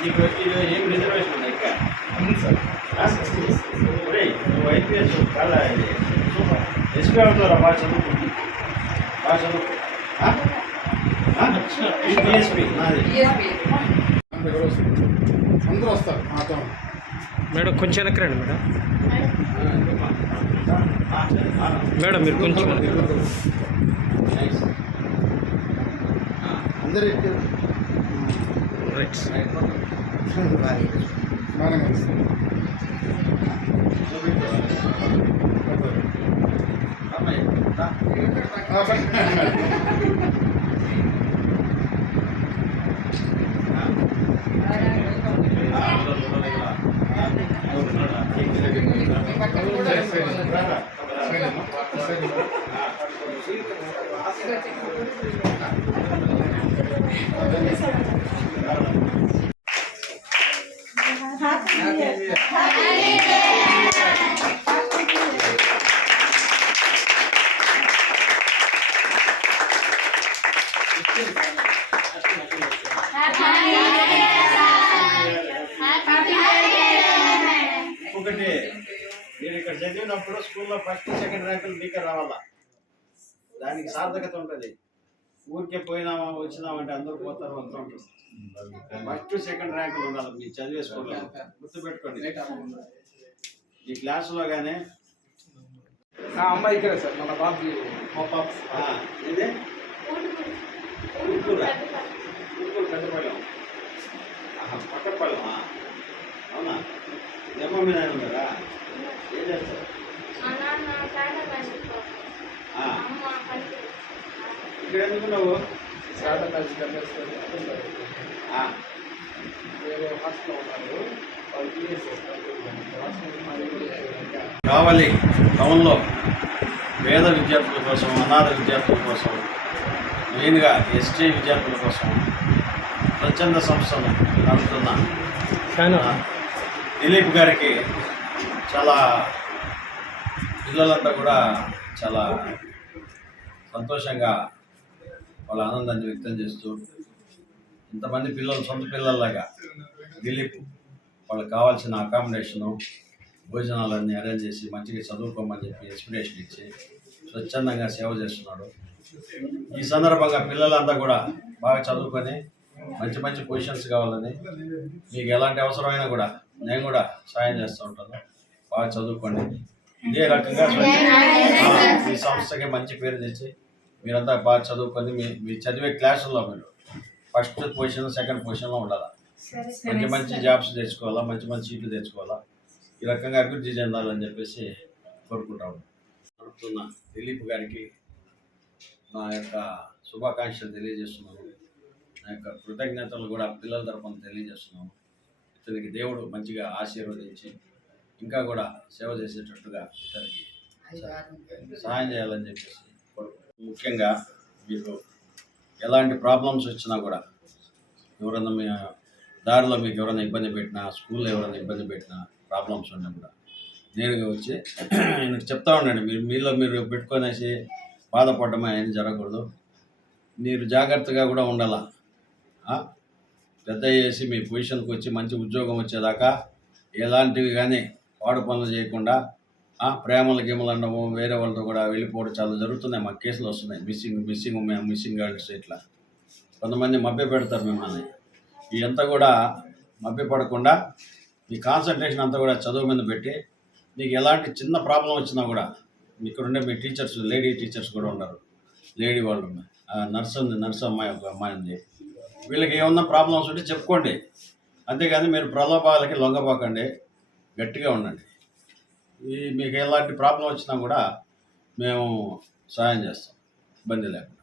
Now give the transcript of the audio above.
నీకు ఇది ఏం రిజర్వేషన్ ఉందా ఇక్కడ నువ్వు ఐపీఎస్ చాలా ఇది ఎస్పీ అవుతారా బాగా చదువుకు బాగా చదువుకు ఆ? అందరూ వస్తారు మాతో మేడం కొంచెం వెనక్కి మేడం మేడం మీరు కొంచెం అందరూ ఎక్కి రైట్ రైట్. బాగానే ఉంది ఒకటి నేను ఇక్కడ చదివినప్పుడు స్కూల్లో ఫస్ట్ సెకండ్ ర్యాంకులు మీకే రావాలా? దానికి సార్థకత ఉంటుంది. ఊరికే పోయినామా వచ్చినామంటే అందరూ పోతారు అంతా ఉంటుంది. ఫస్ట్ సెకండ్ ర్యాంకులు ఉండాలి మీరు చదివే స్కూల్లో గుర్తుపెట్టుకోండి. ఈ క్లాసులో కానీ అమ్మాయి ఇక్కడే సార్ మన బాబుకి మా పాప ఇదే? ఇక్కడ ఎందుకు నువ్వు కావలి టౌన్లో పేద విద్యార్థుల కోసం అనాథ విద్యార్థుల కోసం మెయిన్గా ఎస్టీ విద్యార్థుల కోసం స్వచ్ఛంద సంస్థను నడుపుతున్న దిలీప్ గారికి చాలా పిల్లలంతా కూడా చాలా సంతోషంగా వాళ్ళ ఆనందాన్ని వ్యక్తం చేస్తూ ఇంతమంది పిల్లలు సొంత పిల్లల్లాగా దిలీప్ వాళ్ళకి కావాల్సిన అకామిడేషను భోజనాలన్నీ అరేంజ్ చేసి మంచిగా చదువుకోమని చెప్పి ఎక్స్పిరేషన్ ఇచ్చి స్వచ్ఛందంగా సేవ చేస్తున్నాడు. ఈ సందర్భంగా పిల్లలంతా కూడా బాగా చదువుకొని మంచి మంచి పొజిషన్స్ కావాలని మీకు ఎలాంటి అవసరమైనా కూడా నేను కూడా సాయం చేస్తూ ఉంటాను. బాగా చదువుకోండి. ఇదే రకంగా ఈ సంస్థకి మంచి పేరు తెచ్చి మీరంతా బాగా చదువుకొని మీ మీ చదివే క్లాసుల్లో మీరు ఫస్ట్ పొజిషన్ సెకండ్ పొజిషన్లో ఉండాలి? మంచి మంచి జాబ్స్ తెచ్చుకోవాలా మంచి మంచి సీట్లు తెచ్చుకోవాలా? ఈ రకంగా అభివృద్ధి చెందాలని చెప్పేసి కోరుకుంటాము నడుపుతున్న దిలీప్ గారికి నా యొక్క శుభాకాంక్షలు తెలియజేస్తున్నాను. నా యొక్క కృతజ్ఞతలు కూడా పిల్లల తరపున తెలియజేస్తున్నాను. ఇతనికి దేవుడు మంచిగా ఆశీర్వదించి ఇంకా కూడా సేవ చేసేటట్టుగా ఇతనికి సహాయం చేయాలని చెప్పేసి. ముఖ్యంగా మీకు ఎలాంటి ప్రాబ్లమ్స్ వచ్చినా కూడా ఎవరైనా మీ దారిలో మీకు ఎవరైనా ఇబ్బంది పెట్టినా స్కూల్లో ఎవరైనా ఇబ్బంది పెట్టినా ప్రాబ్లమ్స్ ఉన్నా కూడా నేరుగా వచ్చి ఆయనకు చెప్తా ఉండండి. మీరు మీలో మీరు పెట్టుకొనేసి బాధపడడం ఏం జరగకూడదు. మీరు జాగ్రత్తగా కూడా ఉండాలా. పెద్ద చేసి మీ పొజిషన్కి వచ్చి మంచి ఉద్యోగం వచ్చేదాకా ఎలాంటివి కానీ వాడు పనులు చేయకుండా ప్రేమలు గేమలు అనడము వేరే వాళ్ళతో కూడా వెళ్ళిపోవడం చాలా జరుగుతున్నాయి. మాకు కేసులు వస్తున్నాయి. మిస్సింగ్ మిస్సింగ్ మిస్సింగ్ గర్ల్స్ ఇట్లా. కొంతమంది మభ్య పెడతారు మిమ్మల్ని. ఇదంతా కూడా మభ్య పడకుండా మీ కాన్సన్ట్రేషన్ అంతా కూడా చదువు మీద పెట్టి నీకు ఎలాంటి చిన్న ప్రాబ్లం వచ్చినా కూడా ఇక్కడ ఉండే మీ టీచర్స్ లేడీ టీచర్స్ కూడా ఉన్నారు లేడీ వాళ్ళు నర్స్ ఉంది నర్స్ అమ్మాయి ఒక అమ్మాయి ఉంది. వీళ్ళకి ఏమన్నా ప్రాబ్లమ్స్ ఉంటే చెప్పుకోండి. అంతేగాని మీరు ప్రలోభాలకి లొంగపోకండి. గట్టిగా ఉండండి. ఈ మీకు ఎలాంటి ప్రాబ్లం వచ్చినా కూడా మేము సహాయం చేస్తాం. ఇబ్బంది లేకుండా.